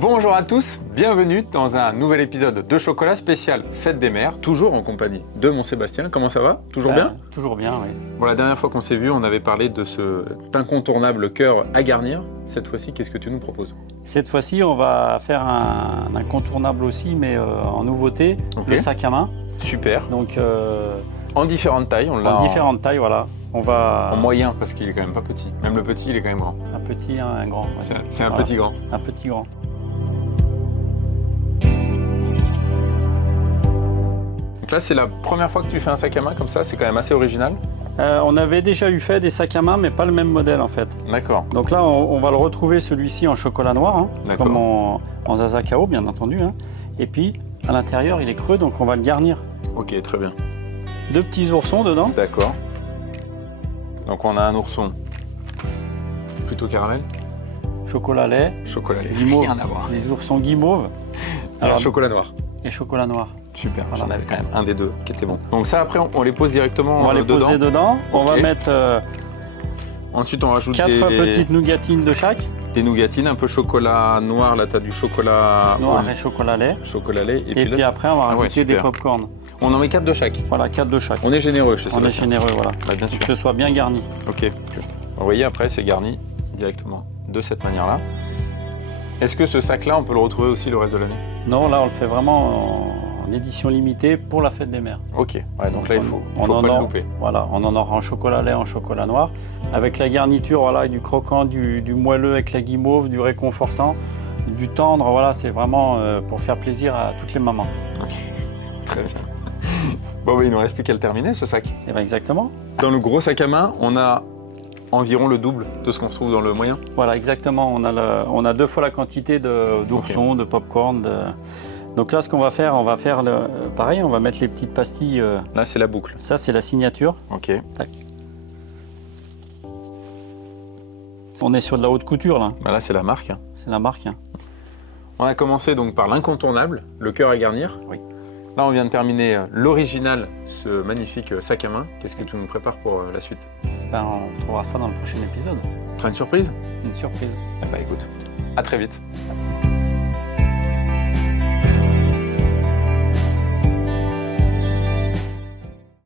Bonjour à tous, bienvenue dans un nouvel épisode de Chocolat spécial Fête des Mères, toujours en compagnie de mon Sébastien. Comment ça va? Toujours bien? Toujours bien, oui. Bon, la dernière fois qu'on s'est vu, on avait parlé de cet incontournable cœur à garnir. Cette fois-ci, qu'est-ce que tu nous proposes? Cette fois-ci, on va faire un incontournable aussi, mais en nouveauté, le sac à main. Super. Donc, en différentes tailles, on l'a en différentes tailles, voilà. On va en moyen parce qu'il est quand même pas petit. Même le petit, il est quand même grand. un petit, un grand. Ouais. C'est un Voilà. petit grand. Un petit grand. Donc là, c'est la première fois que tu fais un sac à main comme ça, c'est quand même assez original. On avait déjà eu fait des sacs à main, mais pas le même modèle en fait. D'accord. Donc là, on va le retrouver celui-ci en chocolat noir, hein, D'accord. comme en Zaza Kao, bien entendu. Hein. Et puis, à l'intérieur, il est creux, donc on va le garnir. Ok, très bien. Deux petits oursons dedans. D'accord. Donc on a un ourson plutôt caramel, Chocolat lait, chocolat lait, guimauve, rien à voir. les oursons guimauve. Alors chocolat noir. Et chocolat noir. Super, Voilà. j'en avais quand même un des deux qui était bon. Donc ça après on les pose directement On va les dedans. poser dedans. On Ok. va mettre Ensuite on rajoute 4 des petites nougatines de chaque. des nougatines, un peu chocolat noir, là tu as du chocolat Noir au- et chocolat lait. chocolat lait. Et puis là, après, on va Ah ouais, rajouter des super. pop-corn. on en met 4 de chaque. Voilà, 4 de chaque. On est généreux chez On est Sébastien. généreux, voilà. Bah, bien Pour sûr. que ce soit bien garni. Ok. Vous voyez après c'est garni directement de cette manière-là. Est-ce que ce sac-là on peut le retrouver aussi le reste de l'année? Non, là, on le fait vraiment en édition limitée pour la fête des mères. Ok. Ouais, donc là il faut on en pas le aura- louper. Voilà, on en aura en chocolat lait, en chocolat noir. Avec la garniture, voilà, du croquant, du moelleux avec la guimauve, du réconfortant, du tendre. Voilà, c'est vraiment pour faire plaisir à toutes les mamans. Très bien. Bon, bah, il ne nous reste plus qu'à le terminer, ce sac. Et bien exactement. Dans le gros sac à main, on a environ le double de ce qu'on retrouve dans le moyen. Voilà, exactement. On a 2 fois la quantité d'oursons, de pop-corn. Donc là, ce qu'on va faire, pareil, on va mettre les petites pastilles. Là, c'est la boucle. Ça, c'est la signature. Ok. Tac. On est sur de la haute couture, là. Bah, là, c'est la marque. C'est la marque. Hein. On a commencé donc par l'incontournable, le cœur à garnir. Oui. Là, on vient de terminer l'original, ce magnifique sac à main. Qu'est-ce que tu nous prépares pour la suite? Ben, on trouvera ça dans le prochain épisode. Tu as une surprise? Une surprise. Eh bah, écoute, à très vite.